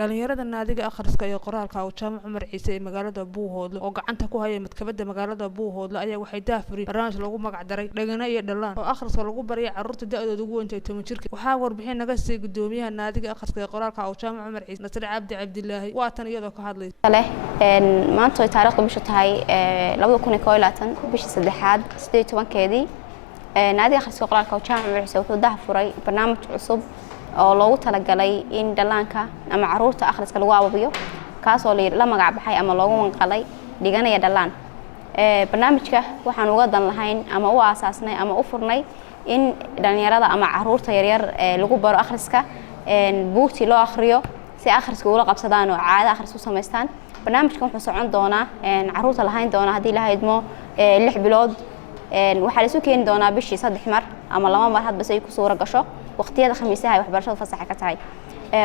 dhalinyarada naadiga akhriska iyo qoraalka oo Jaamac Cumar Ciise ee magaalada Buuhoodle oo gacanta ku haya madkabada magaalada Buuhoodle ayaa waxay daafuri barnaamij lagu magac daray dhagana iyo dhalaan oo akhriska lagu bariyo carruurta da'doodu ugu weyn tahay 10 jirka. Waxaa warbixin naga siiyay gudoomiyaha naadiga akhriska iyo qoraalka oo Jaamac Cumar Ciise Nasir Cabdi Cabdilaahi waa tan iyadoo ka hadlaysa maanta ay taariikhdu bisha tahay 2021 bishii saddexaad 18keedii naadiga akhriska iyo qoraalka oo Jaamac Cumar Ciise wuxuu daafuray barnaamij cusub oo loogu talagalay in dhalaanka ama carruurta akhriska lagu ababiyo kaas oo la magac baxay ama loogu wanqalay dhiganaya dhalaan barnaamijka waxaan uga dan lahayn ama u aasaasnay ama u furnay in dhalinyarada ama carruurta yaryar lagu baro akhriska buugti loo akhriyo si akhriska ula qabsadaan oo caado akhris u sameystaan barnaamijkan wuxuu socon doonaa carruurta lahayn doona hadii la haydmo 6 bilood waxa la isu keeni doonaa bishii 3 mar ama 2 mar hadba ay ku suura gasho waqtiyada khamiisaha ay waxbarashada fasaxa ka tahay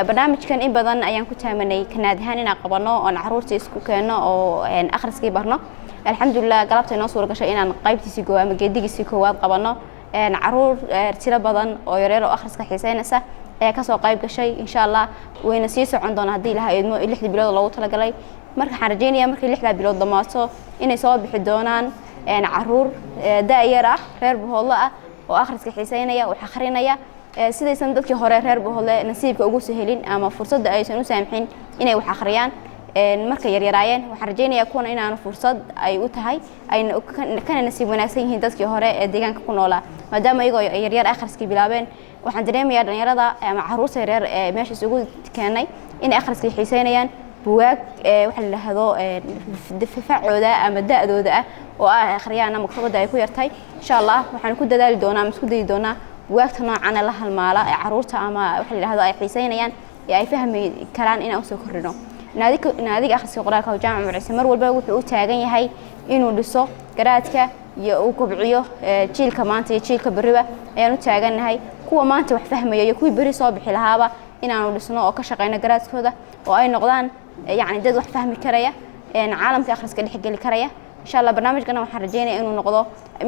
barnaamijkan in badan ayaan ku taamanay kanaadahan inaan qabano oo carruurta isku keeno oo akhriskii barno alxamdulillah galabta inoo suura gashay inaan qaybtiisii koowaad ama geedigiisii koowaad qabano carruur tiro badan oo yaryar oo akhriska xiiseynaysa ayaa ka soo qayb gashay insha Allah wayna sii socon doonaa hadii la haydmo 6 bilood loogu talagalay marka waxaan rajaynayaa markii 6 bilood dhamaato inay soo bixi doonaan carruur daayar ah reer Buuhoodle ah oo akhriska xiiseynaya oo akhrinaya sidaysan dadkii hore reer Buuhoodle nasiibka ugu soo helin ama fursad aysan u saamxin inay wax akhriyaan marka yaryaraayeen waxaan rajaynayaa kuwan inaan fursad ay u tahay ay kana nasiib wanaagsan yihiin dadkii hore ee deegaanka ku noolaa maadaama iyagu yaryar akhriska bilaabeen waxaan dareemayaa dhalinyarada ama carruurta yaryar ee meesha isugu keenay in akhriska xiiseynayaan buugaag waxa la yiraahdo difacooda ama da'dooda ah oo ay akhriyaan maktabada ay ku yartay insha Allah waxaan ku dadaali doonaa isku dayi doonaa buugaagta noocan la halmaala ee carruurta ama waxa la yiraahdo ay xiiseynayaan ee ay fahmi karaan in aan soo korrino naadiga akhriska qoraalka oo Jaamac Cumar Ciise mar walba wuxuu u taagan yahay inuu dhiso garaadka iyo uu kobciyo jiilka maanta iyo jiilka bariba ayaan u taaganahay kuwa maanta wax fahmaya iyo kuwii bari soo bixi lahaaba inaanu dhisno oo ka shaqeyno garaadkooda oo ay noqdaan يعني dad wax fahmi karaya caalamka akhriska dhexgali karaya insha Allah barnaamijkan waxaan rajaynayaa inuu noqdo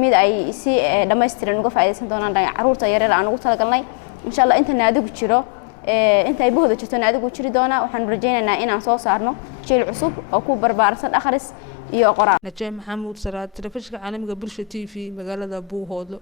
mid ay si dhameystiran uga faa'iideysan doonaan carruurta yaryar aan ugu talagalnay insha Allah inta naadigu jiro inta ay buuhda jirto naadigu jiri doona waxaan rajaynaynaa inaan soo saarno jiil cusub oo ku barbaarsan akhris iyo qoraal Najaam Maxamuud Salaad telefishinka caalamiga Bulsha TV magaalada Buuhoodle